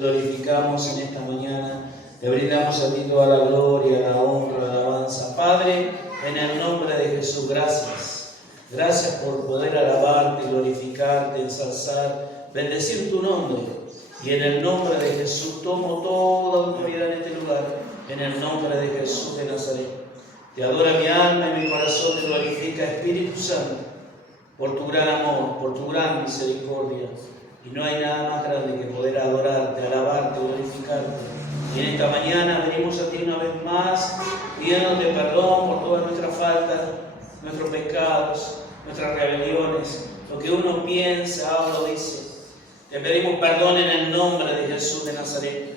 glorificamos en esta mañana, te brindamos a ti toda la gloria, la honra, la alabanza. Padre, en el nombre de Jesús, gracias. Gracias por poder alabarte, glorificarte, ensalzar, bendecir tu nombre. Y en el nombre de Jesús tomo toda autoridad en este lugar, en el nombre de Jesús de Nazaret. Te adora mi alma y mi corazón te glorifica, Espíritu Santo, por tu gran amor, por tu gran misericordia. Y no hay nada más grande que poder adorarte, alabarte, glorificarte. Y en esta mañana venimos a ti una vez más, pidiéndote perdón por todas nuestras faltas, nuestros pecados, nuestras rebeliones, lo que uno piensa, habla o dice. Te pedimos perdón en el nombre de Jesús de Nazaret.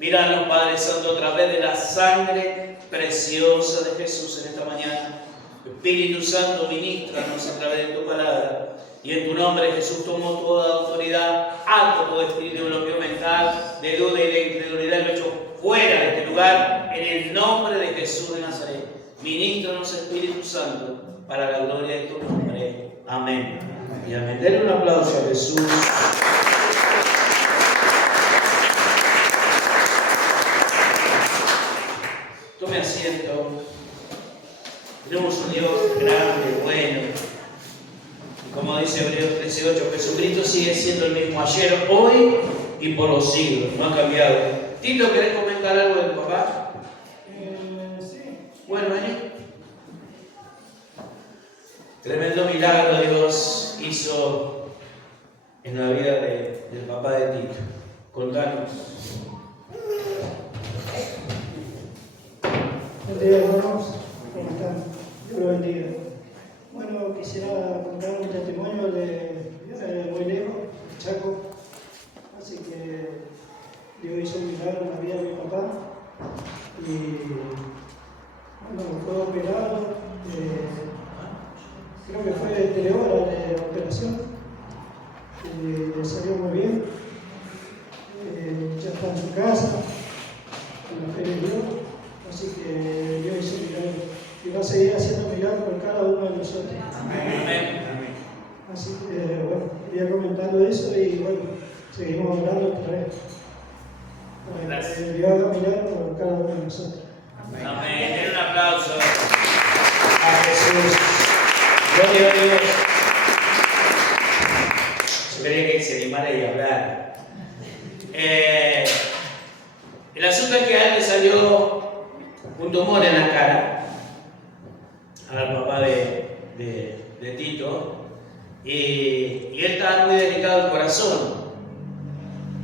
Míranos, Padre Santo, a través de la sangre preciosa de Jesús en esta mañana. Espíritu Santo, ministranos a través de tu palabra. Y en tu nombre, Jesús, tomo toda autoridad, alto todo espíritu de bloqueo mental, de duda y de incredulidad, lo echo fuera de este lugar, en el nombre de Jesús de Nazaret. Ministranos, Espíritu Santo, para la gloria de tu nombre. Amén. Y amén. Denle un aplauso a Jesús. Tome asiento. Tenemos un Dios grande, bueno. Como dice Hebreos 13:8, Jesucristo sigue siendo el mismo ayer, hoy y por los siglos. No ha cambiado. Tito, ¿querés comentar algo de tu papá? Sí. Bueno, tremendo milagro Dios hizo en la vida del papá de Tito. Contanos. Buen día, hermanos. ¿Cómo están? Dios los bendiga. Bueno, quisiera contar un testimonio de muy lejos, Chaco. Así que Dios hizo un milagro en la vida de mi papá. Y bueno, fue operado. Creo que fue 3 horas de operación. Le salió muy bien. Ya está en su casa, con la fe de Dios. Así que Dios hizo milagro. Y va a seguir haciendo milagros por cada uno de nosotros. Amén. Así que, bueno, quería comentando eso y bueno, seguimos hablando otra vez. Para que Dios haga milagros por cada uno de nosotros. Amén. Den un aplauso a Jesús. Gloria a Dios. Yo quería que se animara y hablara. El asunto es que a él le salió un tumor en la cara, al papá de Tito, y él estaba muy delicado del corazón.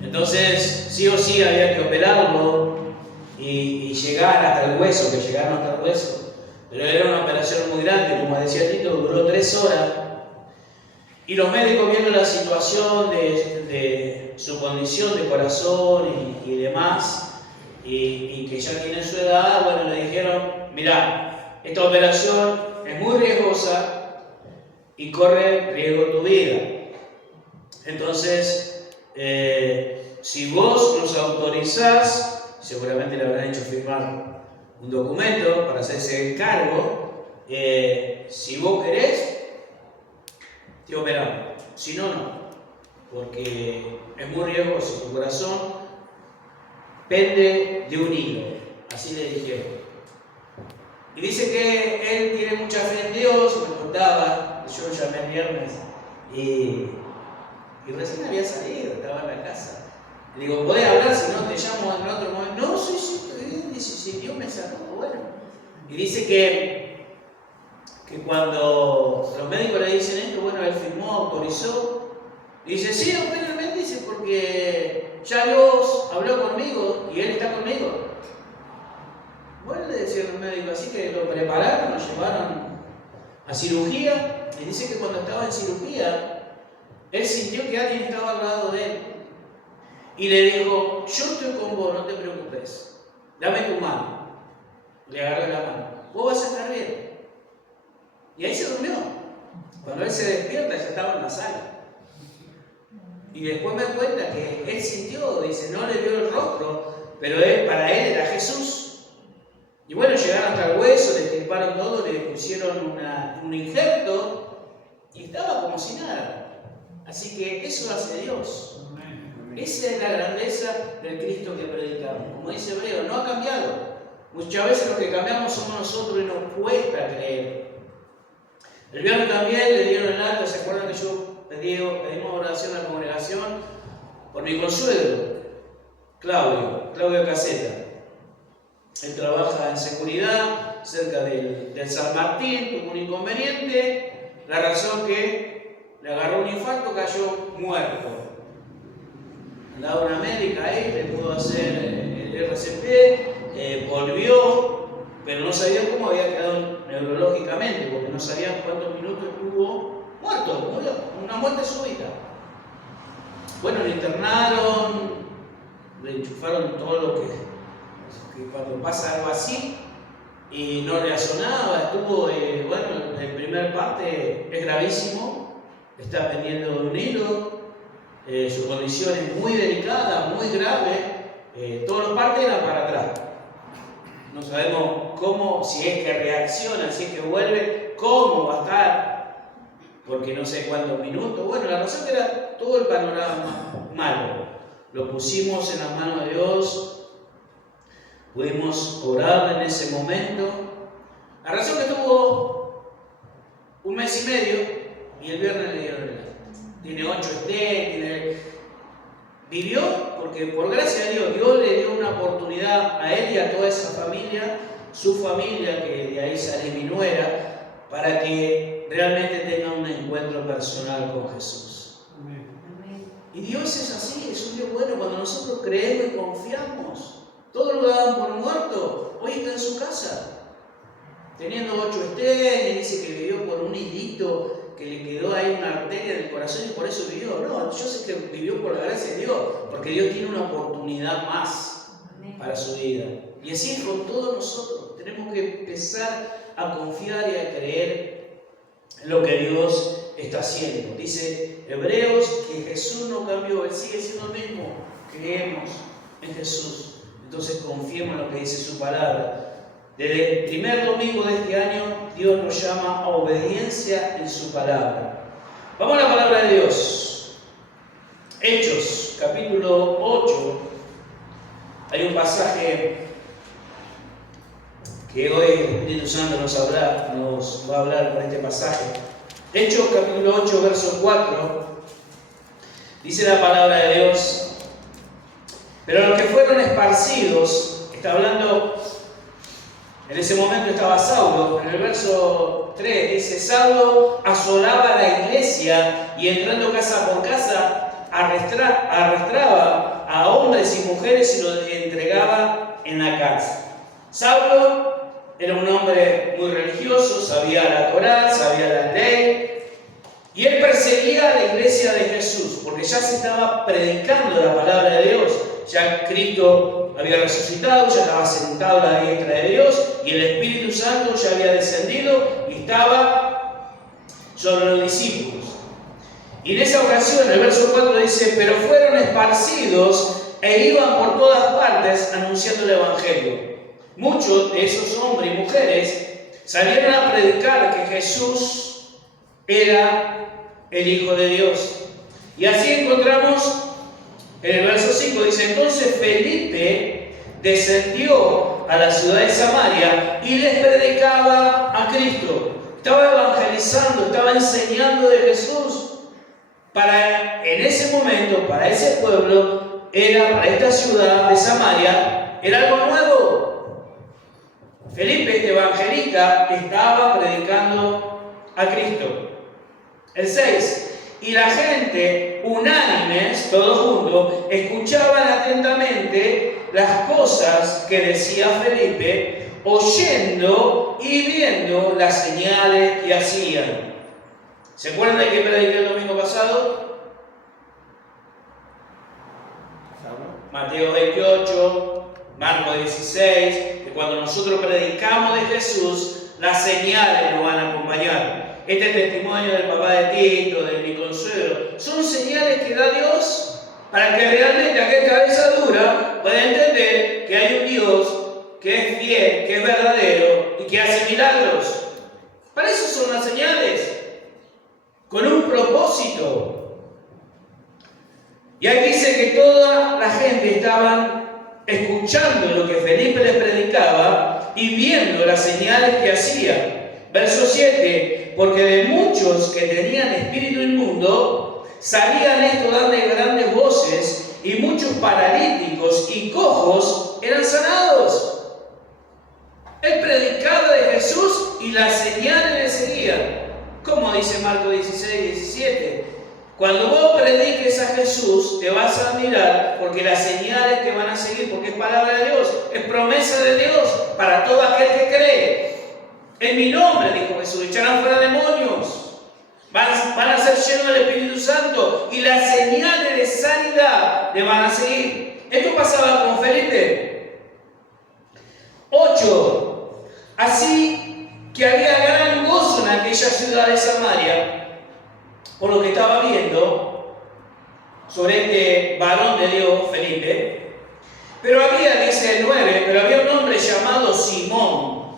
Entonces, sí o sí había que operarlo y llegar hasta el hueso, que llegaron hasta el hueso. Pero era una operación muy grande, como decía Tito, duró 3 horas. Y los médicos, viendo la situación de su condición de corazón y demás, y que ya tiene su edad, bueno, le dijeron: mirá, esta operación es muy riesgosa y corre riesgo tu vida. Entonces, si vos nos autorizás, seguramente le habrán hecho firmar un documento para hacerse cargo. Si vos querés, te operamos. Si no, no. Porque es muy riesgoso. Tu corazón pende de un hilo. Así le dijeron. Y dice que él tiene mucha fe en Dios. Me contaba, yo lo llamé el viernes y recién había salido, estaba en la casa. Le digo: ¿podés hablar? Si no, te llamo en otro momento. No, sí, estoy bien. Dice: si Dios me sacó, bueno. Y dice que cuando los médicos le dicen esto, bueno, él firmó, autorizó. Y dice: sí, realmente, dice, porque ya Dios habló conmigo y Él está conmigo. Bueno, le decían los médicos, así que lo prepararon, lo llevaron a cirugía. Y dice que cuando estaba en cirugía, él sintió que alguien estaba al lado de él. Y le dijo: yo estoy con vos, no te preocupes. Dame tu mano. Le agarró la mano. Vos vas a estar bien. Y ahí se durmió. Cuando él se despierta, ya estaba en la sala. Y después me cuenta que él sintió, dice, no le vio el rostro, pero para él era Jesús. Y bueno, llegaron hasta el hueso, le estirparon todo, le pusieron un injerto y estaba como si nada. Así que eso hace Dios. Esa es la grandeza del Cristo que predicamos. Como dice Hebreo, no ha cambiado. Muchas veces lo que cambiamos somos nosotros y nos cuesta creer. El viernes también le dieron el alta. ¿Se acuerdan que yo pedimos oración a la congregación por mi consuegro, Claudio Caseta? Él trabaja en seguridad cerca del San Martín, tuvo un inconveniente, la razón que le agarró un infarto, cayó muerto. Andaba una médica ahí, le pudo hacer el RCP, volvió, pero no sabían cómo había quedado neurológicamente, porque no sabían cuántos minutos estuvo muerto, murió, una muerte súbita. Bueno, le internaron, le enchufaron todo lo que cuando pasa algo así y no reaccionaba, estuvo, bueno, el primer parte es gravísimo, está pendiendo de un hilo, su condición es muy delicada, muy grave, todos los partes eran para atrás. No sabemos cómo, si es que reacciona, si es que vuelve, cómo va a estar, porque no sé cuántos minutos. Bueno, la razón que era todo el panorama malo. Lo pusimos en las manos de Dios. Pudimos orar en ese momento. La razón que estuvo un mes y medio y el viernes le dieron el alta. Tiene 8 vivió porque por gracia de Dios le dio una oportunidad a él y a toda esa familia, su familia, que de ahí sale mi nuera, para que realmente tenga un encuentro personal con Jesús. Amén. Y Dios es así, es un Dios bueno cuando nosotros creemos y confiamos. Todos lo daban por muerto, hoy está en su casa, teniendo 8 y dice que vivió por un hilito que le quedó ahí una arteria en el corazón y por eso vivió. No, yo sé que vivió por la gracia de Dios, porque Dios tiene una oportunidad más para su vida. Y así es con todos nosotros, tenemos que empezar a confiar y a creer en lo que Dios está haciendo. Dice Hebreos que Jesús no cambió, Él sigue siendo el mismo, creemos en Jesús. Entonces confiemos en lo que dice su palabra. Desde el primer domingo de este año, Dios nos llama a obediencia en su palabra. Vamos a la palabra de Dios. Hechos, capítulo 8. Hay un pasaje que hoy el Espíritu Santo nos va a hablar por este pasaje. Hechos, capítulo 8, verso 4. Dice la palabra de Dios. Pero los que fueron esparcidos, está hablando, en ese momento estaba Saulo, en el verso 3 dice, Saulo asolaba la iglesia y entrando casa por casa arrastraba a hombres y mujeres y los entregaba en la cárcel. Saulo era un hombre muy religioso, sabía la Torá, sabía la ley, y él perseguía a la iglesia de Jesús, porque ya se estaba predicando la palabra de Dios. Ya Cristo había resucitado, ya estaba sentado a la diestra de Dios y el Espíritu Santo ya había descendido y estaba sobre los discípulos. Y en esa ocasión, el verso 4 dice, pero fueron esparcidos e iban por todas partes anunciando el Evangelio. Muchos de esos hombres y mujeres salieron a predicar que Jesús era el Hijo de Dios. Y así encontramos en el verso 5, dice, entonces Felipe descendió a la ciudad de Samaria y les predicaba a Cristo. Estaba evangelizando, estaba enseñando de Jesús. En ese momento, para ese pueblo, para esta ciudad de Samaria, era algo nuevo. Felipe, este evangelista, estaba predicando a Cristo. El 6. Y la gente, unánimes, todos juntos, escuchaban atentamente las cosas que decía Felipe, oyendo y viendo las señales que hacían. ¿Se acuerdan de qué prediqué el domingo pasado? Mateo 28, Marcos 16, que cuando nosotros predicamos de Jesús, las señales nos van a acompañar. Este testimonio del papá de Tito, de mi consuegro, son señales que da Dios para que realmente aquel cabeza dura pueda entender que hay un Dios que es fiel, que es verdadero y que hace milagros. Para eso son las señales, con un propósito. Y ahí dice que todos aquellos que estaban escuchando lo que Felipe les predicaba y viendo las señales que hacía. Verso 7, porque de muchos que tenían espíritu inmundo, salían estos dando grandes voces, y muchos paralíticos y cojos eran sanados. Él predicaba de Jesús y las señales le seguían. Como dice Marcos 16, 17. Cuando vos prediques a Jesús, te vas a admirar porque las señales te van a seguir, porque es palabra de Dios, es promesa de Dios para todo aquel que cree. En mi nombre, dijo Jesús, echarán fuera demonios, van a ser llenos del Espíritu Santo y las señales de sanidad le van a seguir. Esto pasaba con Felipe. 8. Así que había gran gozo en aquella ciudad de Samaria, por lo que estaba viendo sobre este varón de Dios, Felipe. Pero había, dice el 9, pero había un hombre llamado Simón,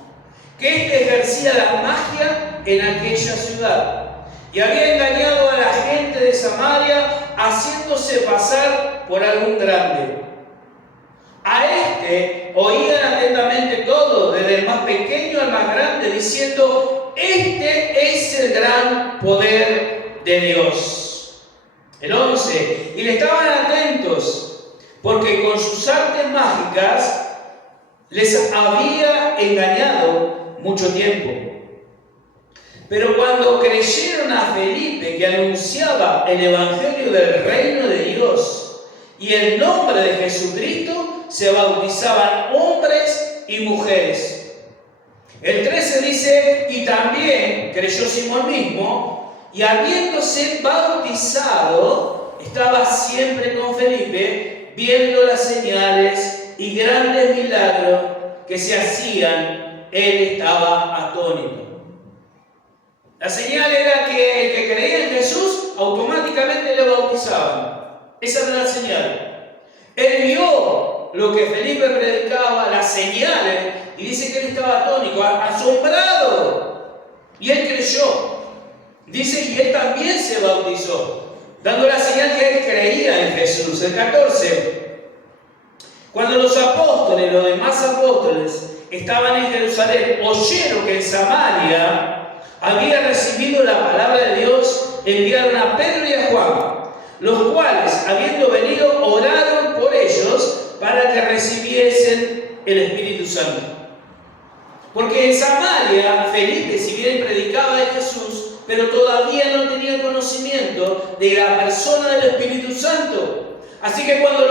que ejercía la magia en aquella ciudad, y había engañado a la gente de Samaria, haciéndose pasar por algún grande. A este oían atentamente todos, desde el más pequeño al más grande, diciendo: este es el gran poder de Dios. El 11, y le estaban atentos, porque con sus artes mágicas les había engañado mucho tiempo. Pero cuando creyeron a Felipe, que anunciaba el evangelio del reino de Dios y el nombre de Jesucristo, se bautizaban hombres y mujeres. El 13 dice: y también creyó Simón mismo, y habiéndose bautizado, estaba siempre con Felipe, viendo las señales y grandes milagros que se hacían. Él estaba atónito. La señal era que el que creía en Jesús automáticamente le bautizaban. Esa era la señal. Él vio lo que Felipe predicaba, las señales, y dice que él estaba atónito, asombrado. Y él creyó. Dice, y él también se bautizó, dando la señal que él creía en Jesús. El 14. Cuando los apóstoles, los demás apóstoles, estaban en Jerusalén, oyeron que en Samaria había recibido la palabra de Dios, enviaron a Pedro y a Juan, los cuales, habiendo venido, oraron por ellos para que recibiesen el Espíritu Santo. Porque en Samaria, Felipe, si bien predicaba de Jesús, pero todavía no tenía conocimiento de la persona del Espíritu Santo. Así que cuando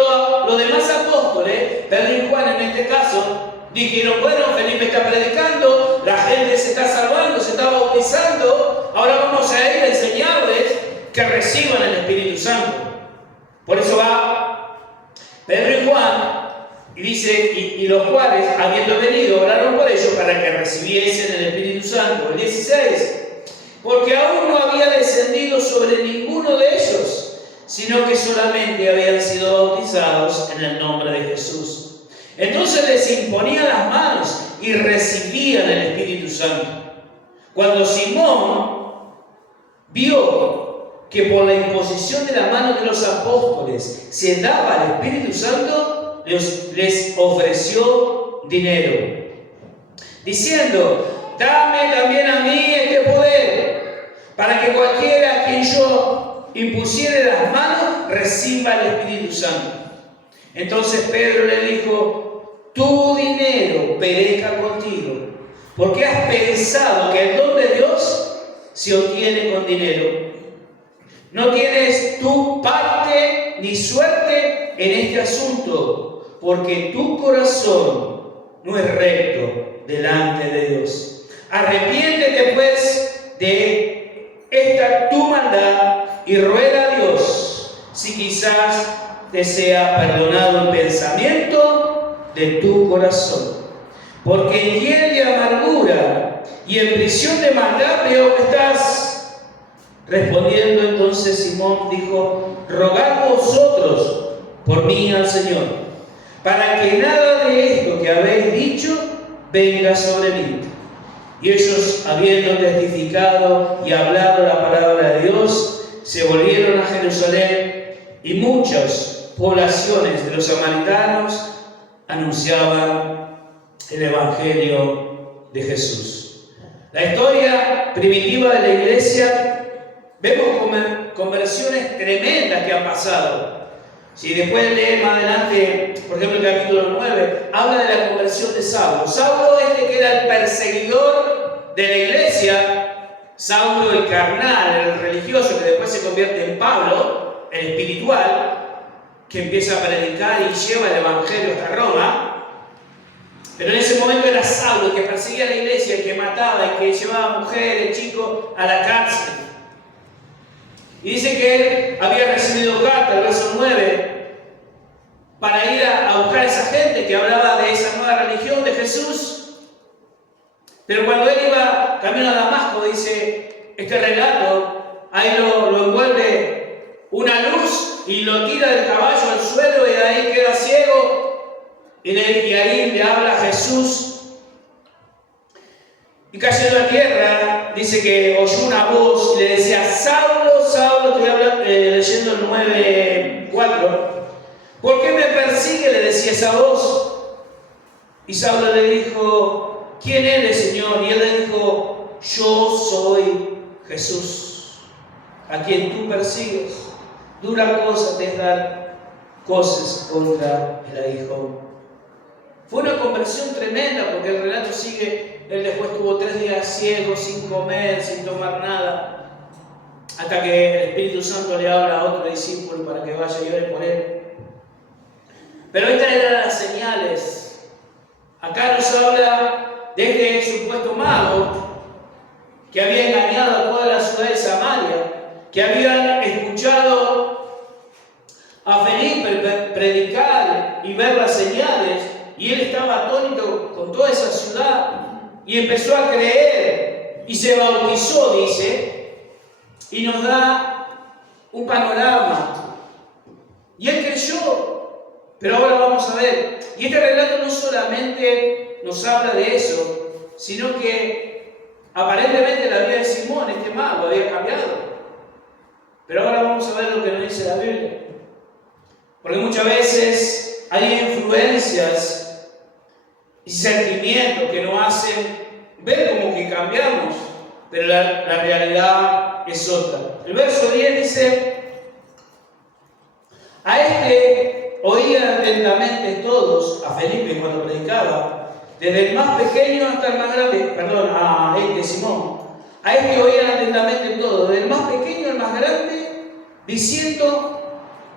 los demás apóstoles, Pedro y Juan en este caso, dijeron: bueno, Felipe está predicando, la gente se está salvando, se está bautizando, ahora vamos a ir a enseñarles que reciban el Espíritu Santo. Por eso va Pedro y Juan y dice: y los cuales, habiendo venido, oraron por ellos para que recibiesen el Espíritu Santo. El 16. Porque aún no había descendido sobre ninguno de ellos, sino que solamente habían sido bautizados en el nombre de Jesús. Entonces les imponían las manos y recibían el Espíritu Santo. Cuando Simón vio que por la imposición de la mano de los apóstoles se daba el Espíritu Santo, les ofreció dinero, diciendo: dame también a mí este poder, para que cualquiera a quien yo impusiere las manos reciba el Espíritu Santo. Entonces Pedro le dijo: tu dinero perezca contigo, porque has pensado que el don de Dios se obtiene con dinero. No tienes tu parte ni suerte en este asunto, porque tu corazón no es recto delante de Dios. Arrepiéntete pues de esta tu maldad y ruega a Dios si quizás te sea perdonado el pensamiento de tu corazón. Porque en hiel de amargura y en prisión de maldad veo que estás. Respondiendo entonces Simón dijo: rogad vosotros por mí al Señor, para que nada de esto que habéis dicho venga sobre mí. Y ellos, habiendo testificado y hablado la palabra de Dios, se volvieron a Jerusalén, y muchos poblaciones de los samaritanos anunciaban el Evangelio de Jesús. La historia primitiva de la iglesia, vemos conversiones tremendas que han pasado. Si después lees más adelante, por ejemplo el capítulo 9, habla de la conversión de Saulo. Saulo que era el perseguidor de la iglesia, Saulo el carnal, el religioso, que después se convierte en Pablo, el espiritual, que empieza a predicar y lleva el Evangelio hasta Roma. Pero en ese momento era Saulo el que perseguía a la iglesia, el que mataba, el que llevaba mujeres, chicos a la cárcel. Y dice que él había recibido carta, el verso 9, para ir a buscar a esa gente que hablaba de esa nueva religión de Jesús. Pero cuando él iba camino a Damasco, dice este relato, ahí lo envuelve una luz y lo tira del caballo al suelo y de ahí queda ciego. Y ahí le habla a Jesús. Y cayendo a tierra, dice que oyó una voz y le decía: Saulo, Saulo, estoy leyendo el 9:4. ¿Por qué me persigue?, le decía esa voz. Y Saulo le dijo: ¿quién eres, Señor? Y él le dijo: yo soy Jesús, a quien tú persigues. Dura cosa te es dar cosas contra el aguijón. Fue una conversión tremenda, porque el relato sigue. Él después tuvo 3 días ciego, sin comer, sin tomar nada, hasta que el Espíritu Santo le habla a otro discípulo para que vaya y ore por él. Pero estas eran las señales. Acá nos habla de este supuesto mago que había engañado a toda la ciudad de Samaria, que habían escuchado a Felipe predicar y ver las señales, y él estaba atónito con toda esa ciudad. Y empezó a creer y se bautizó, dice, y nos da un panorama. Y él creyó, pero ahora vamos a ver. Y este relato no solamente nos habla de eso, sino que aparentemente la vida de Simón, este mago, había cambiado. Pero ahora vamos a ver lo que nos dice la Biblia. Porque muchas veces hay influencias y sentimientos que nos hacen ver como que cambiamos, pero la realidad es otra. El verso 10 dice: a este oían atentamente todos, a Felipe cuando predicaba, desde el más pequeño hasta el más grande, a Simón. A este oían atentamente todos, desde el más pequeño al más grande, diciendo: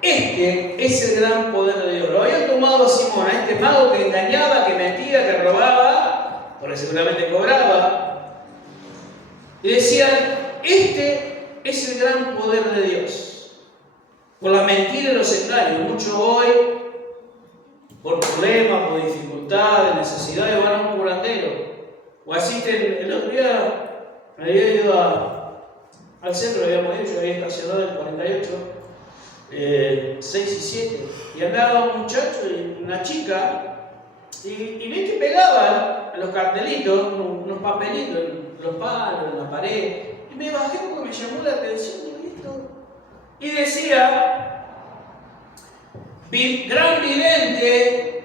este es el gran poder de Dios. Lo habían tomado a Simón, a este mago que engañaba, que mentía, que robaba, porque seguramente cobraba. Y decían: este es el gran poder de Dios. Por la mentira y los engaños. Muchos hoy, por problemas, por dificultades, necesidades, van a un curandero. O asisten. El otro día me había ido al centro, habíamos dicho, había estacionado el 48. 6 y 7, y andaba un muchacho y una chica, y vi que pegaban los cartelitos, unos papelitos, en los palos, en la pared, y me bajé porque me llamó la atención, y decía: gran vidente,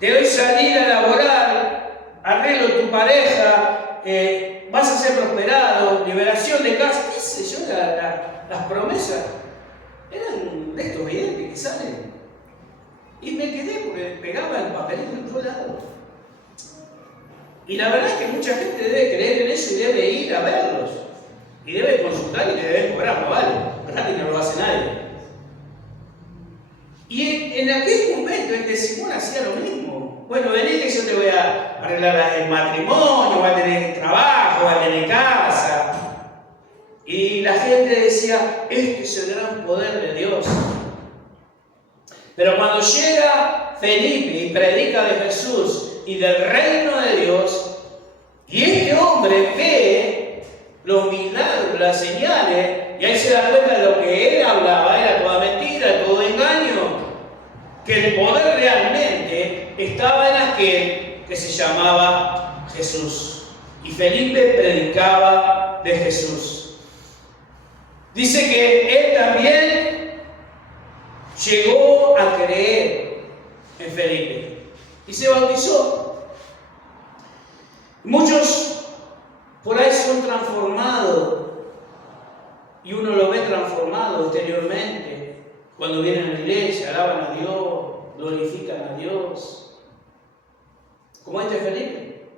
te doy salida laboral, arreglo tu pareja, vas a ser prosperado, liberación de casa, qué sé yo, las promesas. Eran de estos videntes que salen. Y me quedé porque pegaba el papelito en todos lados. Y la verdad es que mucha gente debe creer en eso y debe ir a verlos. Y debe consultar y le debe cobrar, no vale. Gratis no lo hace nadie. Y en aquel momento Simón hacía lo mismo. Bueno, venite que yo te voy a arreglar el matrimonio, voy a tener trabajo, voy a tener casa. Y la gente decía: este es el gran poder de Dios. Pero cuando llega Felipe y predica de Jesús y del reino de Dios, y este hombre ve los milagros, las señales, y ahí se da cuenta de lo que él hablaba, era toda mentira, todo engaño, que el poder realmente estaba en aquel que se llamaba Jesús. Y Felipe predicaba de Jesús. Dice que él también llegó a creer en Felipe y se bautizó. Muchos por ahí son transformados y uno lo ve transformado exteriormente cuando vienen a la iglesia, alaban a Dios, glorifican a Dios. Como este Felipe,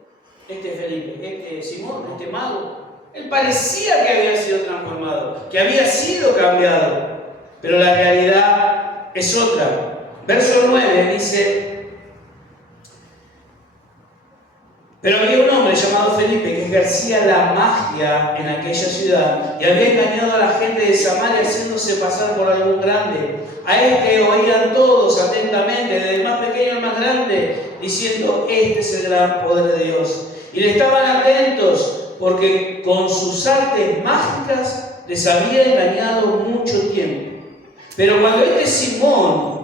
este Simón, este mago. Él parecía que había sido transformado, que había sido cambiado, pero la realidad es otra. Verso 9 dice: pero había un hombre llamado Felipe que ejercía la magia en aquella ciudad y había engañado a la gente de Samaria haciéndose pasar por algún grande. A este oían todos atentamente, desde el más pequeño al más grande, diciendo: este es el gran poder de Dios. Y le estaban atentos porque con sus artes mágicas les había engañado mucho tiempo. Pero cuando este Simón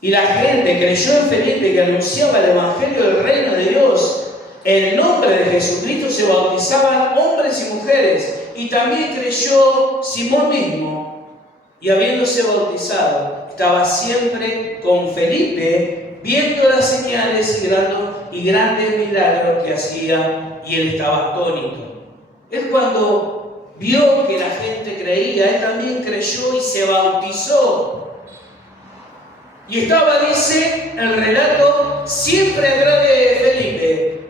y la gente creyó en Felipe, que anunciaba el evangelio del reino de Dios, en nombre de Jesucristo se bautizaban hombres y mujeres, y también creyó Simón mismo, y habiéndose bautizado, estaba siempre con Felipe, viendo las señales y grandes milagros que hacía, y él estaba atónito. Él, cuando vio que la gente creía, él también creyó y se bautizó. Y estaba, dice el relato, siempre atrás de Felipe,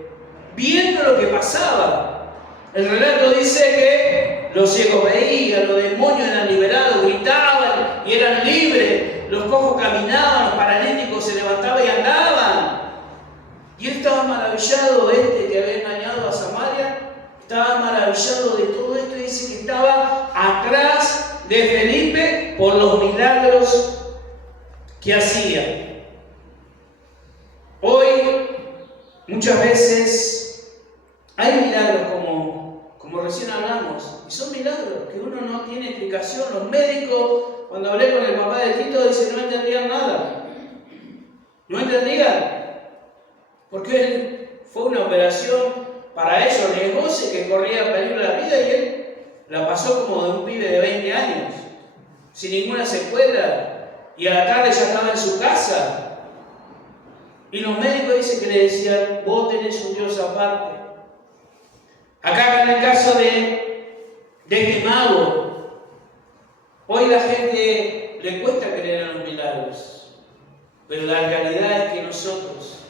viendo lo que pasaba. El relato dice que los ciegos veían, los demonios eran liberados, gritaban y eran libres, los cojos caminaban, los paralíticos se levantaban y andaban. Y él estaba maravillado, que había engañado a Samaria, estaba maravillado de todo esto, y dice que estaba atrás de Felipe por los milagros que hacía. Hoy muchas veces hay milagros como recién hablamos, y son milagros que uno no tiene explicación. Los médicos, cuando hablé con el papá de Tito, dicen no entendían nada. No entendían. Porque fue una operación para ellos riesgosa, que corría peligro la vida, y él la pasó como de un pibe de 20 años, sin ninguna secuela. Y a la tarde ya estaba en su casa. Y los médicos dicen que le decían: vos tenés un Dios aparte. Acá en el caso de este mago, hoy la gente le cuesta creer en los milagros. Pero la realidad es que nosotros,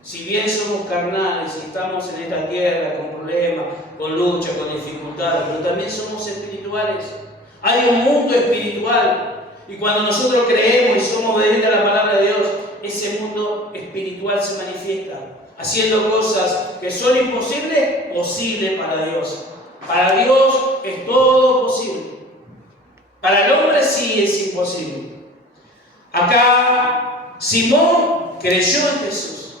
si bien somos carnales y estamos en esta tierra con problemas, con lucha, con dificultades, pero también somos espirituales. Hay un mundo espiritual. Y cuando nosotros creemos y somos obedientes a la palabra de Dios, ese mundo espiritual se manifiesta, haciendo cosas que son imposibles, posibles para Dios. Para Dios es todo posible. Para el hombre sí es imposible. Acá Simón creyó en Jesús,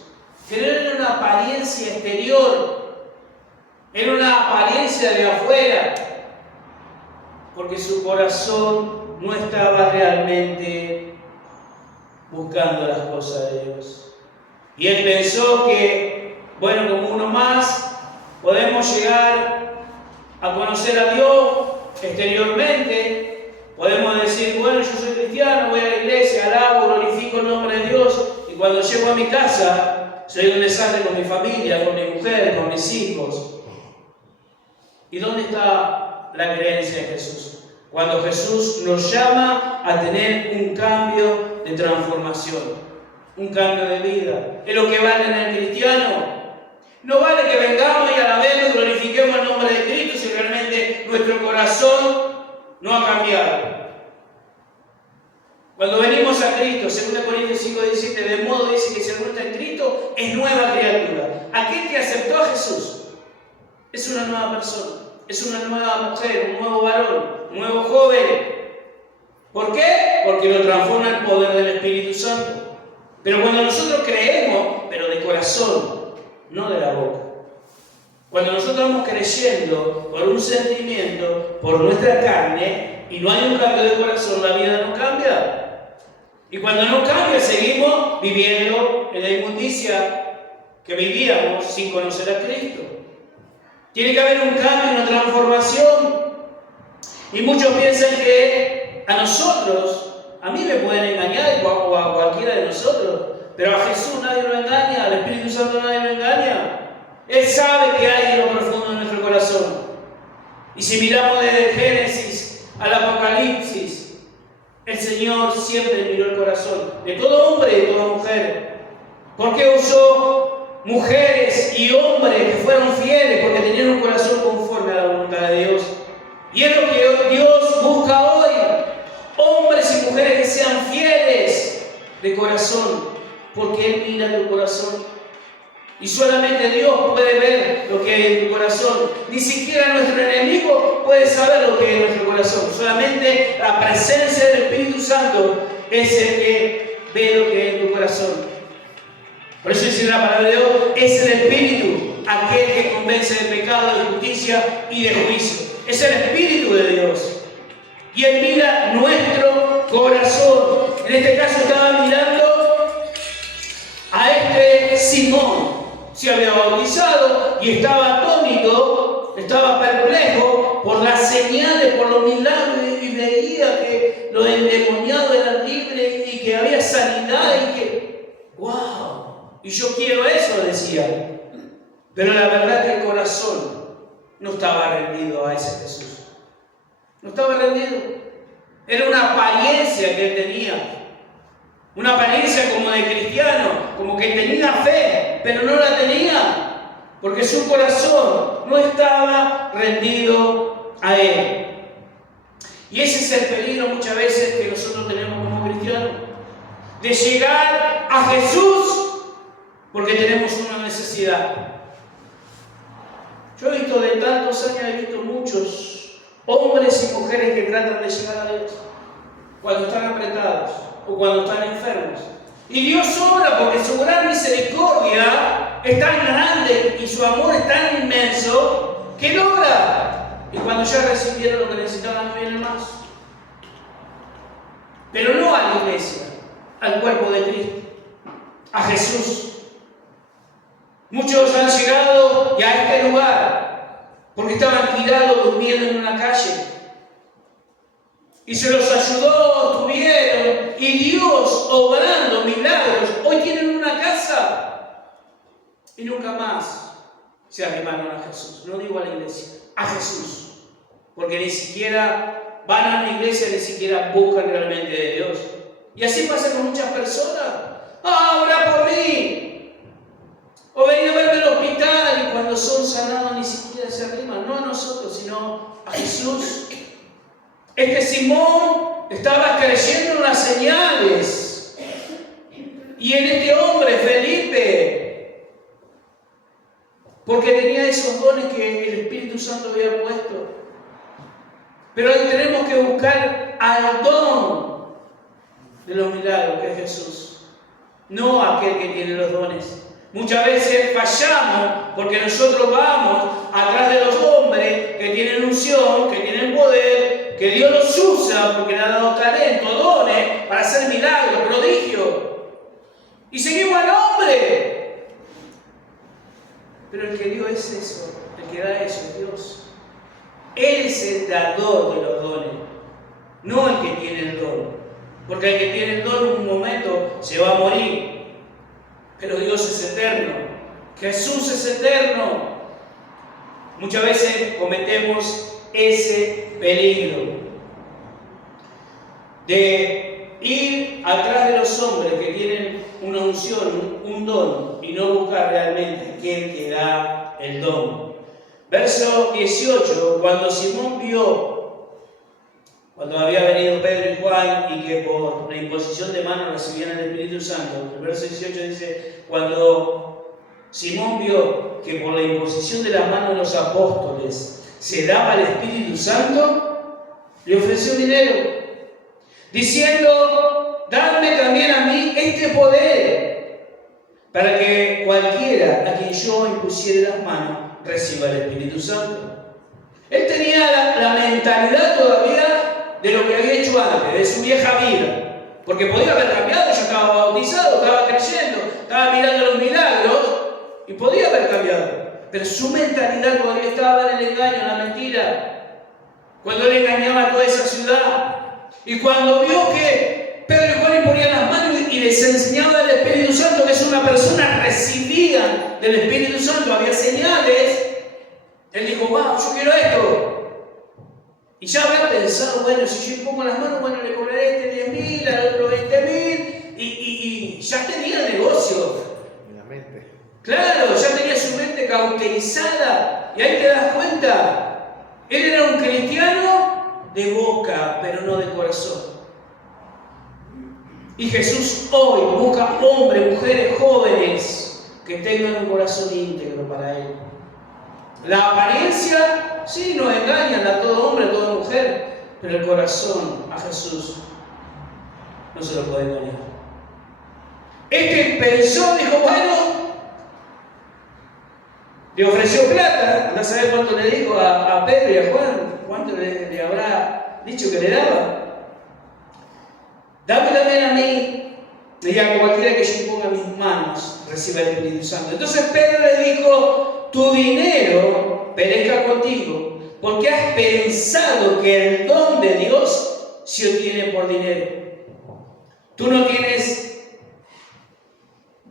creyó en una apariencia exterior, en una apariencia de afuera, porque su corazón no estaba realmente buscando las cosas de Dios. Y él pensó que, bueno, como uno más, podemos llegar a conocer a Dios exteriormente. Podemos decir: bueno, yo soy cristiano, voy a la iglesia, alabo, glorifico el nombre de Dios, y cuando llego a mi casa, soy un desastre con mi familia, con mi mujer, con mis hijos. ¿Y dónde está la creencia en Jesús? Cuando Jesús nos llama a tener un cambio de transformación, un cambio de vida. Es lo que vale en el cristiano. No vale que vengamos y alabemos y glorifiquemos el nombre de Cristo si realmente nuestro corazón no ha cambiado. Cuando venimos a Cristo, 2 Corintios 5:17, de modo dice que si alguno está en Cristo, es nueva criatura. Aquel que aceptó a Jesús es una nueva persona. Es una nueva mujer, un nuevo varón, un nuevo joven. ¿Por qué? Porque lo transforma el poder del Espíritu Santo. Pero cuando nosotros creemos, pero de corazón, no de la boca. Cuando nosotros vamos creyendo por un sentimiento, por nuestra carne, y no hay un cambio de corazón, la vida no cambia. Y cuando no cambia, seguimos viviendo en la inmundicia que vivíamos sin conocer a Cristo. Tiene que haber un cambio, una transformación. Y muchos piensan que a nosotros A mí me pueden engañar o a cualquiera de nosotros, pero a Jesús nadie lo engaña, al Espíritu Santo nadie lo engaña. Él sabe qué hay en lo profundo de nuestro corazón. Y si miramos desde el Génesis al Apocalipsis, el Señor siempre miró el corazón de todo hombre y de toda mujer. ¿Por qué usó mujeres y hombres que fueron fieles? Porque tenían un corazón conforme a la voluntad de Dios. Y es lo que Dios busca hoy. Hombres y mujeres que sean fieles de corazón, porque Él mira tu corazón. Y solamente Dios puede ver lo que hay en tu corazón. Ni siquiera nuestro enemigo puede saber lo que hay en nuestro corazón. Solamente la presencia del Espíritu Santo es el que ve lo que hay en tu corazón. Por eso dice la palabra de Dios, es el Espíritu aquel que convence de pecado, de justicia y de juicio. Es el Espíritu de Dios. Y Él mira nuestro corazón. En este caso estaba mirando a este Simón. Se había bautizado y estaba atónito, estaba perplejo por las señales, por los milagros, y veía que los endemoniados eran libres y que había sanidad y que, ¡wow! Y yo quiero eso, decía. Pero la verdad es que el corazón no estaba rendido a ese Jesús. No estaba rendido. Era una apariencia que él tenía. Una apariencia como de cristiano, como que tenía fe, pero no la tenía, porque su corazón no estaba rendido a Él. Y ese es el peligro muchas veces que nosotros tenemos como cristianos, de llegar a Jesús porque tenemos una necesidad. Yo he visto de tantos años, he visto muchos hombres y mujeres que tratan de llegar a Dios cuando están apretados o cuando están enfermos. Y Dios obra porque su gran misericordia es tan grande y su amor es tan inmenso que Él obra. Y cuando ya recibieron lo que necesitaban, no vienen más. Pero no a la iglesia, al cuerpo de Cristo, a Jesús. Muchos han llegado a este lugar porque estaban tirados durmiendo en una calle. Y se los ayudó, tuvieron, y Dios obrando milagros. Hoy tienen una casa y nunca más se arrimaron a Jesús. No digo a la iglesia, a Jesús. Porque ni siquiera van a la iglesia, ni siquiera buscan realmente de Dios. Y así pasa con muchas personas. ¡Ah, ora por mí! O ven a verme al hospital, y cuando son sanados ni siquiera se arriman. No a nosotros, sino a Jesús. Este Simón estaba creyendo en las señales. Y en este hombre, Felipe, porque tenía esos dones que el Espíritu Santo había puesto. Pero hoy tenemos que buscar al don de los milagros, que es Jesús. No aquel que tiene los dones. Muchas veces fallamos porque nosotros vamos atrás de los hombres que tienen unción, que tienen poder, que Dios los usa porque le ha dado talento, dones para hacer milagros, prodigios. Y seguimos al hombre. Pero el que dio es eso, el que da eso es Dios. Él es el dador de los dones, no el que tiene el don. Porque el que tiene el don en un momento se va a morir. Pero Dios es eterno. Jesús es eterno. Muchas veces cometemos ese peligro de ir atrás de los hombres que tienen una unción, un don, y no buscar realmente aquel que da el don. Verso 18, cuando Simón vio, cuando había venido Pedro y Juan y que por la imposición de manos recibían el Espíritu Santo, el verso 18 dice, cuando Simón vio que por la imposición de las manos de los apóstoles se daba el Espíritu Santo, le ofreció dinero, diciendo, dadme también a mí este poder, para que cualquiera a quien yo impusiere las manos reciba el Espíritu Santo. Él tenía la mentalidad todavía de lo que había hecho antes, de su vieja vida, porque podía haber cambiado, ya estaba bautizado, estaba creyendo, estaba mirando los milagros y podía haber cambiado, pero su mentalidad todavía estaba en el engaño, en la mentira, cuando él engañaba a toda esa ciudad. Y cuando vio que Pedro y Juan imponían las manos y les enseñaba del Espíritu Santo, que es una persona recibida del Espíritu Santo, había señales. Él dijo, wow, yo quiero esto. Y ya había pensado, bueno, si yo pongo las manos, bueno, le cobraré 10.000, al otro 20.000, y ya tenía el negocio. En la mente. Claro, ya tenía su mente cauterizada. Y ahí te das cuenta, él era un cristiano de boca, pero no de corazón. Y Jesús hoy busca hombres, mujeres jóvenes que tengan un corazón íntegro para Él. La apariencia, sí, nos engañan a todo hombre, a toda mujer, pero el corazón a Jesús no se lo puede engañar. Este pensó, dijo, bueno, le ofreció plata, no sabe cuánto le dijo a Pedro y a Juan, cuánto le habrá dicho que le daba. Dame también a mí, y a cualquiera que yo ponga mis manos, reciba el Espíritu Santo. Entonces Pedro le dijo, tu dinero perezca contigo, porque has pensado que el don de Dios se obtiene por dinero. Tú no tienes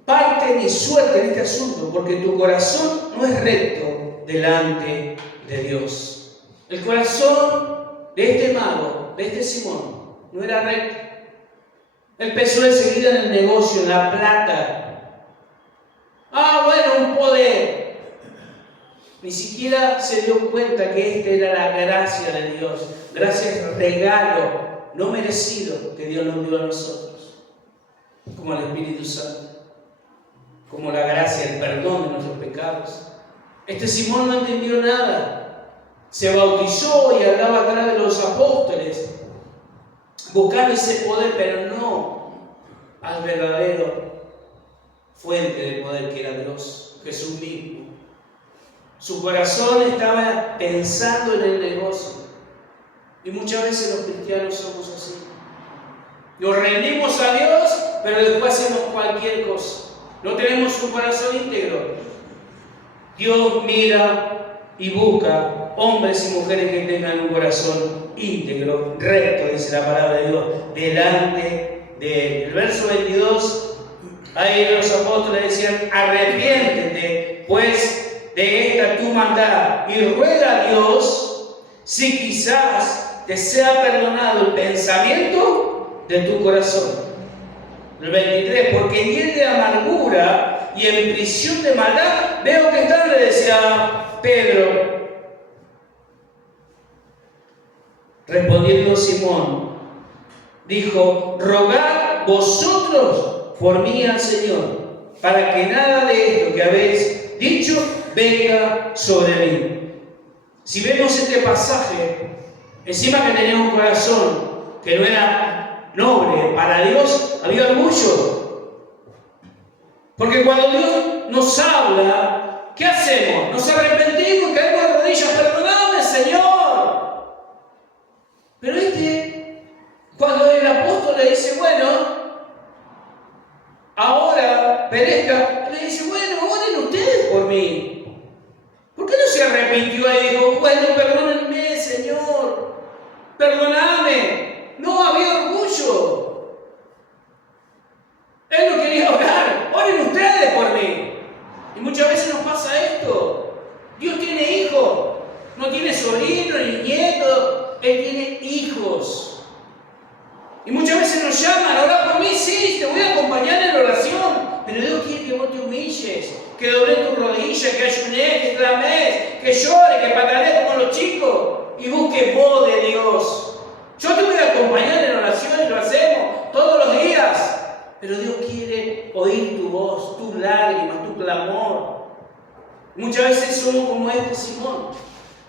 parte ni suerte en este asunto, porque tu corazón no es recto delante de Dios. El corazón de este mago, de este Simón, no era recto. Él pensó enseguida en el negocio, en la plata. Bueno, un poder. Ni siquiera se dio cuenta que esta era la gracia de Dios. Gracia es regalo no merecido que Dios nos dio a nosotros. Como el Espíritu Santo. Como la gracia, el perdón de nuestros pecados. Este Simón no entendió nada. Se bautizó y andaba atrás de los apóstoles, buscando ese poder, pero no al verdadero fuente de poder que era Dios, Jesús mismo. Su corazón estaba pensando en el negocio. Y muchas veces los cristianos somos así. Nos rendimos a Dios, pero después hacemos cualquier cosa. No tenemos un corazón íntegro. Dios mira y busca hombres y mujeres que tengan un corazón íntegro, recto, dice la palabra de Dios, delante de Él. El verso 22, ahí los apóstoles decían, arrepiéntete, pues, de esta tu maldad, y ruega a Dios si quizás te sea perdonado el pensamiento de tu corazón. El 23, porque en él de amargura y en prisión de maldad veo que están, le decía Pedro. Respondiendo Simón, dijo, rogad vosotros por mí al Señor, para que nada de esto que habéis dicho venga sobre mí. Si vemos este pasaje, encima que tenía un corazón que no era noble para Dios, había orgullo. Porque cuando Dios nos habla, ¿qué hacemos? Nos arrepentimos y caemos de rodillas, perdóname, Señor. Pero cuando el apóstol le dice, bueno, ahora perezca, le dice, bueno, oren ustedes por mí. ¿Por qué no se arrepintió y dijo, bueno, perdónenme, Señor, perdóname? No, había orgullo. Él no quería orar, oren ustedes por mí. Y muchas veces nos pasa esto. Dios tiene hijos, no tiene sobrinos ni nietos, Él tiene hijos. Y muchas veces nos llaman, ora por mí, sí, te voy a acompañar en la oración. Pero Dios quiere que vos te humilles, que dobles tu rodilla, que ayunes, que clames, que llores, que patalees como los chicos y busques voz de Dios. Yo te voy a acompañar en oración y lo hacemos todos los días. Pero Dios quiere oír tu voz, tus lágrimas, tu clamor. Muchas veces somos como este Simón.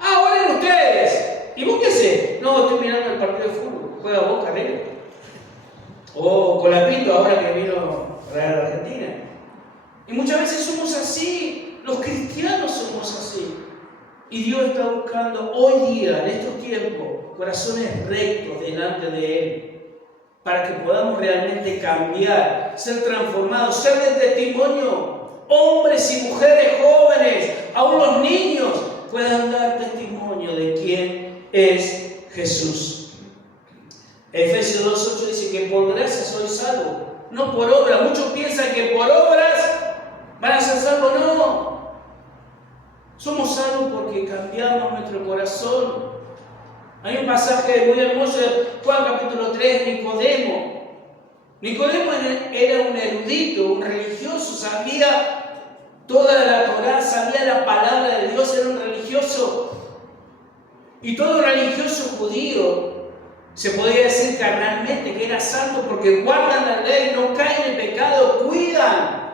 Oren ustedes. ¿Y vos qué haces? No, estoy mirando el partido de fútbol. Juega Boca, River. O Colapinto, ahora que vino a la Argentina. Y muchas veces somos así. Los cristianos somos así. Y Dios está buscando hoy día, en estos tiempos, corazones rectos delante de Él. Para que podamos realmente cambiar, ser transformados, ser de testimonio. Hombres y mujeres jóvenes, aún los niños, puedan dar testimonio de quién es Jesús. Efesios 2:8 dice que por gracia soy salvo, no por obra. Muchos piensan que por obras van a ser salvos. No. Somos salvos porque cambiamos nuestro corazón. Hay un pasaje muy hermoso de Juan capítulo 3, Nicodemo. Nicodemo era un erudito, un religioso, sabía toda la Torá, sabía la palabra de Dios, era un religioso. Y todo religioso judío se podía decir carnalmente que era santo porque guardan la ley, no caen en pecado, cuidan.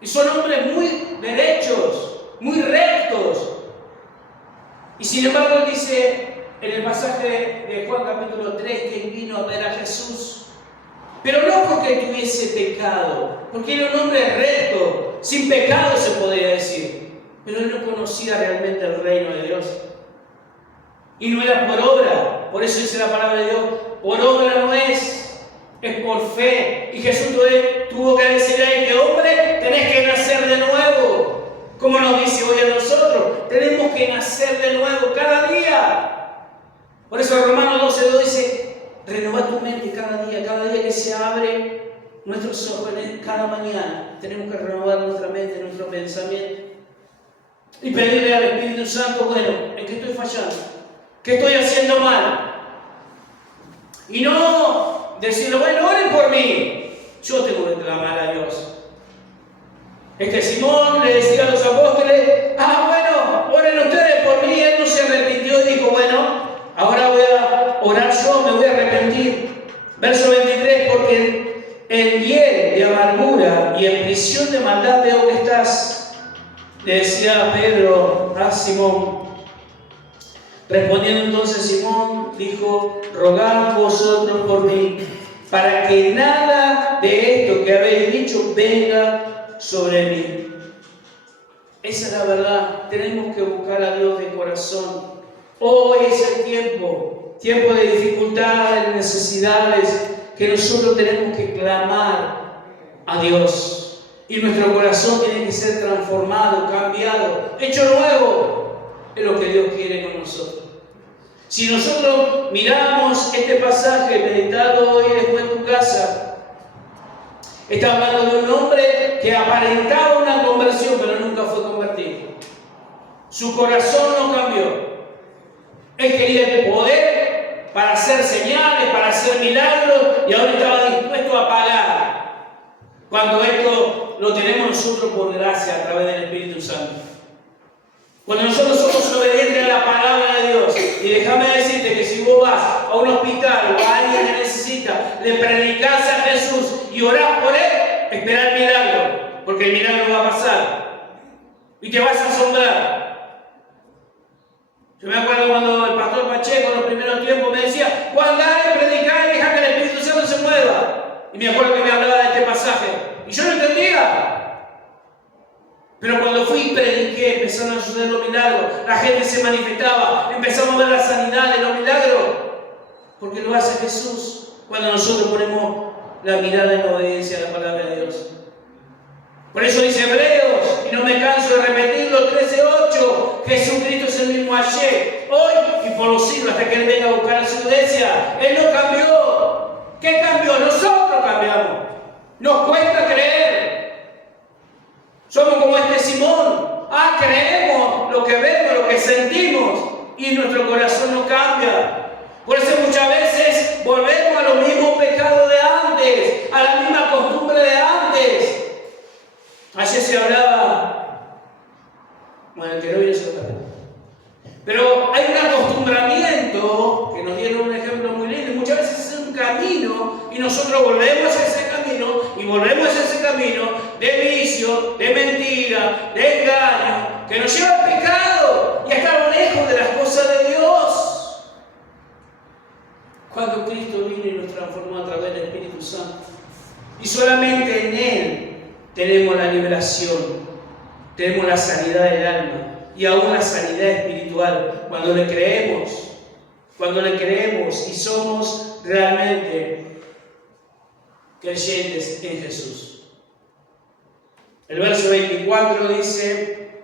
Y son hombres muy derechos, muy rectos. Y sin embargo él dice en el pasaje de Juan capítulo 3 que él vino a ver a Jesús, pero no porque tuviese pecado, porque era un hombre recto, sin pecado se podría decir, pero él no conocía realmente el reino de Dios. Y no era por obra, por eso dice la palabra de Dios, por obra no es por fe. Y Jesús tuvo que decirle a este hombre, tenés que nacer de nuevo. Como nos dice hoy a nosotros, tenemos que nacer de nuevo cada día. Por eso Romanos 12:2 dice, renova tu mente cada día que se abre nuestros ojos, cada mañana. Tenemos que renovar nuestra mente, nuestro pensamiento. Y pedirle al Espíritu Santo, bueno, ¿en qué estoy fallando? ¿Qué estoy haciendo mal? Y no decirle, bueno, oren por mí. Yo tengo que clamar a Dios. Simón le decía a los apóstoles, bueno, oren ustedes por mí. Él no se arrepintió y dijo, bueno, ahora voy a orar yo, me voy a arrepentir. Verso 23, porque en hiel de amargura y en prisión de maldad veo que estás. Le decía Pedro a Simón. Respondiendo entonces Simón, dijo, rogad vosotros por mí, para que nada de esto que habéis dicho venga sobre mí. Esa es la verdad. Tenemos que buscar a Dios de corazón. Hoy es el tiempo de dificultades, de necesidades, que nosotros tenemos que clamar a Dios. Y nuestro corazón tiene que ser transformado, cambiado, hecho nuevo. Es lo que Dios quiere con nosotros. Si nosotros miramos este pasaje meditado hoy después en tu casa, está hablando de un hombre que aparentaba una conversión, pero nunca fue convertido. Su corazón no cambió. Él quería el poder para hacer señales, para hacer milagros, y ahora estaba dispuesto a pagar. Cuando esto lo tenemos nosotros por gracia a través del Espíritu Santo. Cuando nosotros somos obedientes a la palabra de Dios, y déjame decirte que si vos vas a un hospital o a alguien que necesita, le predicás a Jesús y orás por él, esperá el milagro, porque el milagro va a pasar y te vas a asombrar. Yo me acuerdo cuando el pastor Pacheco en los primeros tiempos me decía, Juan, dale, predicá y deja que el Espíritu Santo se mueva. Y me acuerdo que me hablaba de este pasaje y yo no entendía. Pero cuando fui y prediqué, empezaron a suceder los milagros, la gente se manifestaba, empezamos a ver la sanidad de los milagros, porque lo hace Jesús cuando nosotros ponemos la mirada en la obediencia a la palabra de Dios. Por eso dice Hebreos, y no me canso de repetirlo, 13:8, Jesucristo es el mismo ayer, hoy y por los siglos, hasta que Él venga a buscar a su iglesia. Él no cambió. ¿Qué cambió? Nosotros cambiamos. Nos cuesta creer. Somos como Simón. Creemos lo que vemos, lo que sentimos, y nuestro corazón no cambia. Por eso muchas veces volvemos a los mismos pecados de antes, a la misma costumbre de antes. Ayer se hablaba, bueno, que no viene eso también. Pero hay un acostumbramiento, que nos dieron un ejemplo muy lindo, y muchas veces es un camino, y nosotros volvemos a ese camino, y volvemos a ese camino de vicio, de mentira, de engaño, que nos lleva al pecado y a estar lejos de las cosas de Dios. Cuando Cristo vino y nos transformó a través del Espíritu Santo, y solamente en Él tenemos la liberación, tenemos la sanidad del alma y aún la sanidad espiritual cuando le creemos y somos realmente creyentes en Jesús. El verso 24 dice,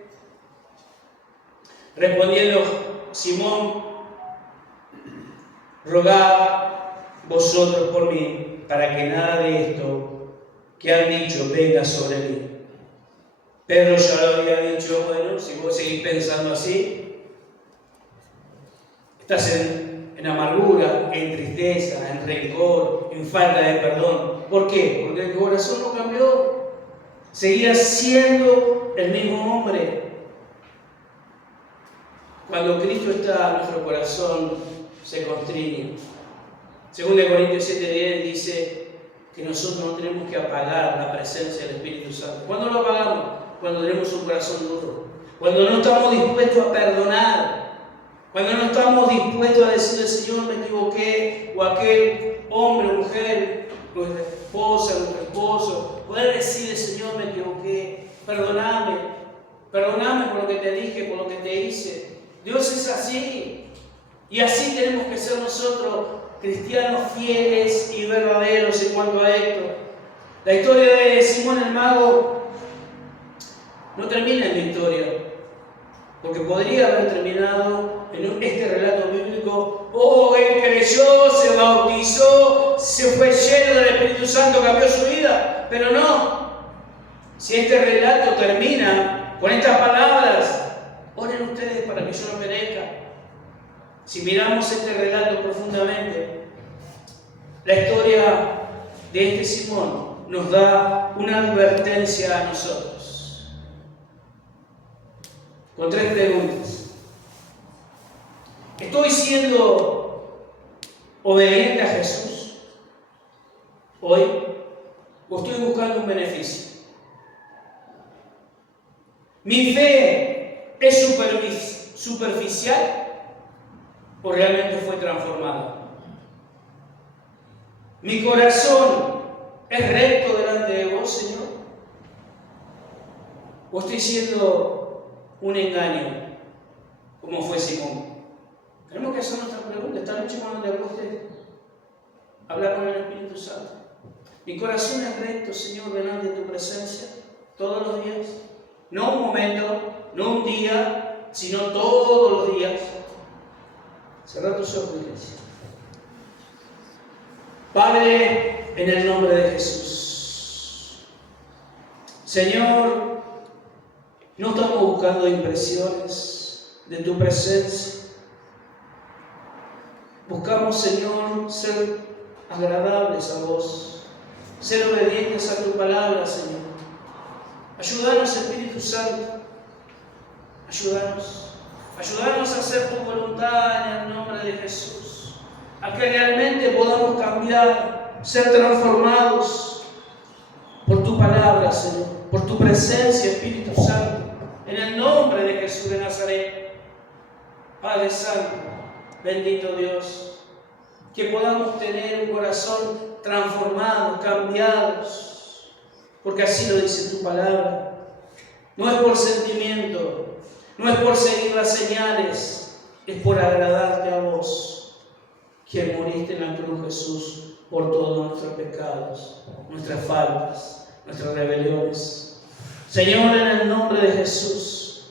respondiendo Simón, rogad vosotros por mí, para que nada de esto que han dicho venga sobre mí. Pedro ya lo había dicho, bueno, si vos seguís pensando así, estás en amargura, en tristeza, en rencor, en falta de perdón. ¿Por qué? Porque tu corazón no cambió. Seguías siendo el mismo hombre. Cuando Cristo está, nuestro corazón se constriñe. Según de Corintios 7:10 dice que nosotros no tenemos que apagar la presencia del Espíritu Santo. ¿Cuándo lo apagamos? Cuando tenemos un corazón duro. Cuando no estamos dispuestos a perdonar. Cuando no estamos dispuestos a decirle, Señor, me equivoqué, o aquel hombre o mujer, nuestra esposa, nuestro esposo, poder decirle, Señor, me equivoqué, perdóname por lo que te dije, por lo que te hice. Dios es así, y así tenemos que ser nosotros, cristianos fieles y verdaderos en cuanto a esto. La historia de Simón el Mago no termina en victoria, porque podría haber terminado en este relato bíblico: oh, él creyó, se bautizó, se fue lleno del Espíritu Santo, cambió su vida. Pero no, si este relato termina con estas palabras: oren ustedes para que yo no perezca. Si miramos este relato profundamente, la historia de este Simón nos da una advertencia a nosotros, con 3 preguntas. ¿Estoy siendo obediente a Jesús hoy o estoy buscando un beneficio? ¿Mi fe es superficial o realmente fue transformada? ¿Mi corazón es recto delante de vos, Señor? ¿O estoy siendo un engaño, como fue Simón? Tenemos que hacer nuestra pregunta. ¿Está noche cuando te acuestes? Hablar con el Espíritu Santo. ¿Mi corazón es recto, Señor, delante de tu presencia todos los días? No un momento, no un día, sino todos los días. Cerra tus ojos, iglesia. Padre, en el nombre de Jesús. Señor, no estamos buscando impresiones de tu presencia. Buscamos, Señor, ser agradables a vos, ser obedientes a tu palabra, Señor. Ayúdanos, Espíritu Santo. Ayúdanos a hacer tu voluntad en el nombre de Jesús. A que realmente podamos cambiar, ser transformados por tu palabra, Señor, por tu presencia, Espíritu Santo, en el nombre de Jesús de Nazaret. Padre Santo, bendito Dios, que podamos tener un corazón transformado, cambiados, porque así lo dice tu palabra. No es por sentimiento, no es por seguir las señales, es por agradarte a vos, quien moriste en la cruz, Jesús, por todos nuestros pecados, nuestras faltas, nuestras rebeliones. Señor, en el nombre de Jesús,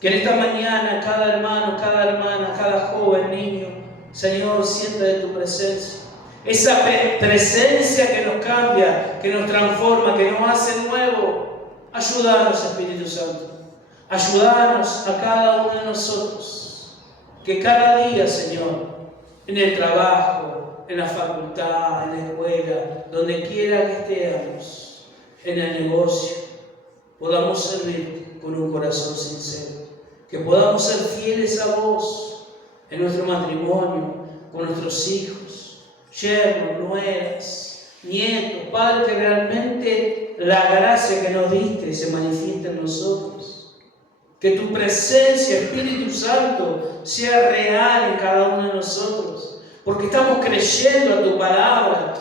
que en esta mañana cada hermano, cada hermana, cada joven, niño, Señor, sienta de tu presencia. Esa presencia que nos cambia, que nos transforma, que nos hace nuevo. Ayúdanos, Espíritu Santo. Ayúdanos a cada uno de nosotros. Que cada día, Señor, en el trabajo, en la facultad, en la escuela, donde quiera que estemos, en el negocio, podamos servir con un corazón sincero. Que podamos ser fieles a vos en nuestro matrimonio, con nuestros hijos, yernos, nueras, nietos. Padre, que realmente la gracia que nos diste se manifieste en nosotros. Que tu presencia, Espíritu Santo, sea real en cada uno de nosotros. Porque estamos creyendo a tu palabra.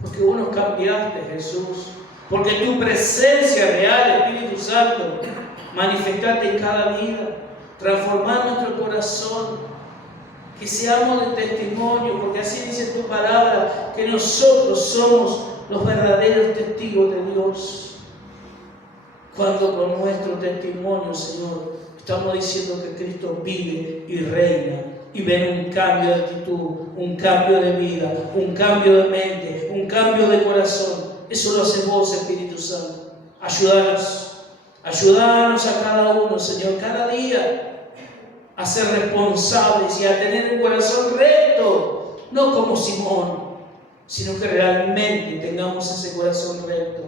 Porque vos nos cambiaste, Jesús. Porque tu presencia real, Espíritu Santo, manifestate en cada vida. Transformar nuestro corazón. Que seamos de testimonio, porque así dice tu palabra, que nosotros somos los verdaderos testigos de Dios. Cuando con nuestro testimonio, Señor, estamos diciendo que Cristo vive y reina y ven un cambio de actitud, un cambio de vida, un cambio de mente, un cambio de corazón. Eso lo hace vos, Espíritu Santo. Ayúdanos a cada uno, Señor, cada día a ser responsables y a tener un corazón recto, no como Simón, sino que realmente tengamos ese corazón recto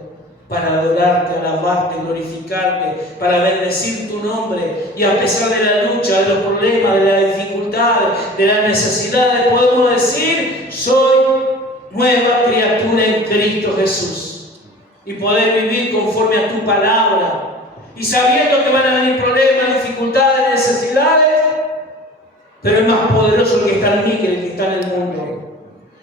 para adorarte, alabarte, glorificarte, para bendecir tu nombre. Y a pesar de la lucha, de los problemas, de las dificultades, de las necesidades, podemos decir: soy nueva criatura en Cristo Jesús. Y poder vivir conforme a tu palabra. Y sabiendo que van a venir problemas, dificultades, necesidades, pero es más poderoso el que está en mí que el que está en el mundo.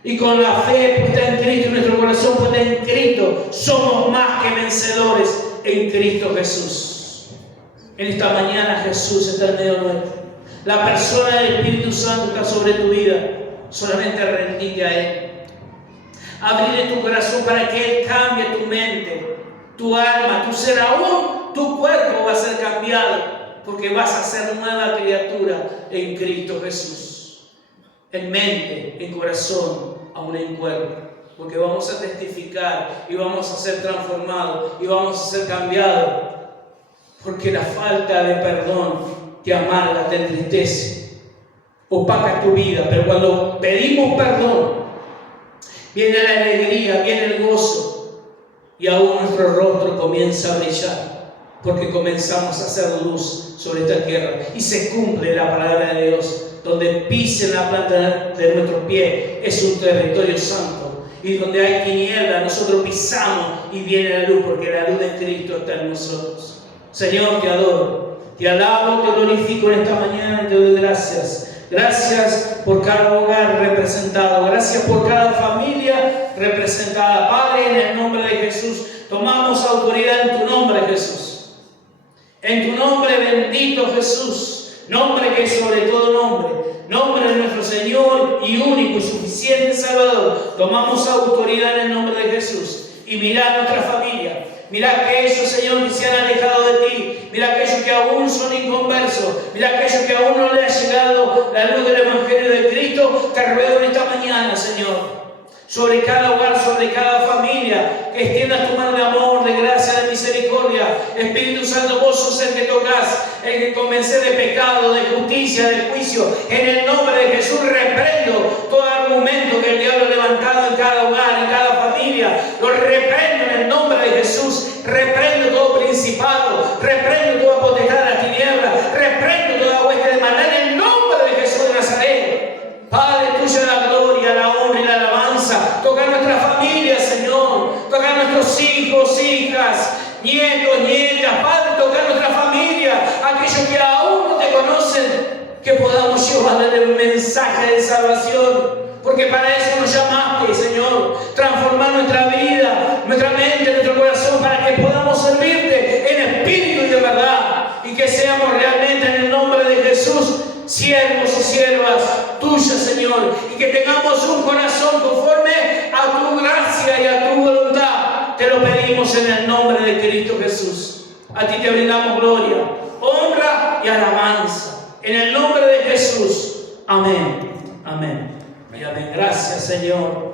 Y con la fe puesta en Cristo y nuestro corazón puesto en Cristo, somos más que vencedores en Cristo Jesús. En esta mañana Jesús está en medio nuestro. La persona del Espíritu Santo está sobre tu vida. Solamente rendite a Él. Abrile tu corazón para que Él cambie tu mente, tu alma, tu ser. Aún tu cuerpo va a ser cambiado, porque vas a ser nueva criatura en Cristo Jesús. En mente, en corazón, aún en cuerpo. Porque vamos a testificar y vamos a ser transformados y vamos a ser cambiados. Porque la falta de perdón te amarga, te entristece, opaca tu vida. Pero cuando pedimos perdón, viene la alegría, viene el gozo, y aún nuestro rostro comienza a brillar, porque comenzamos a hacer luz sobre esta tierra y se cumple la palabra de Dios. Donde pisen la planta de nuestros pies es un territorio santo, y donde hay tinieblas nosotros pisamos y viene la luz, porque la luz de Cristo está en nosotros. Señor, te adoro, te alabo, te glorifico en esta mañana y te doy gracias. Gracias por cada hogar representado. Gracias por cada familia representada. Padre, en el nombre de Jesús, tomamos autoridad en tu nombre, Jesús. En tu nombre bendito, Jesús. Nombre que es sobre todo nombre. Nombre de nuestro Señor y único y suficiente Salvador. Tomamos autoridad en el nombre de Jesús. Y mirá nuestra familia. Mirá aquellos, Señor, que se han alejado de ti. Mirá aquellos que aún son inconversos. Mirá aquellos que aún no les ha llegado la luz del Evangelio de Cristo. Te ruego en esta mañana, Señor, sobre cada hogar, sobre cada familia, que extiendas tu mano de amor, de gracia, de misericordia. Espíritu Santo, vos sos el que tocas, el que convence de pecado, de justicia, de juicio. En el nombre de Jesús reprendo todo argumento que el diablo ha levantado en cada hogar, en cada familia. Lo reprendo en el nombre de Jesús. Reprendo todo principado, reprendo toda potestad de las tinieblas, reprendo toda hueste de maldad en el nombre de Jesús de Nazaret. Padre, tuya la gloria, la honra y la alabanza. Toca nuestra familia, Señor. Toca nuestros hijos, hijas, nietos, nietas. Padre, toca nuestra familia. Aquellos que aún no te conocen, que podamos llevarle un mensaje de salvación. Porque para eso nos llamaste, Señor. Transformar nuestra vida, nuestra mente, nuestro corazón, para que podamos servirte en espíritu y de verdad. Y que seamos realmente en el nombre de Jesús siervos y siervas tuyas, Señor. Y que tengamos un corazón conforme a tu gracia y a tu voluntad. Te lo pedimos en el nombre de Cristo Jesús. A ti te brindamos gloria, honra y alabanza. En el nombre de Jesús. Amén. Amén. Y amén. Gracias, Señor.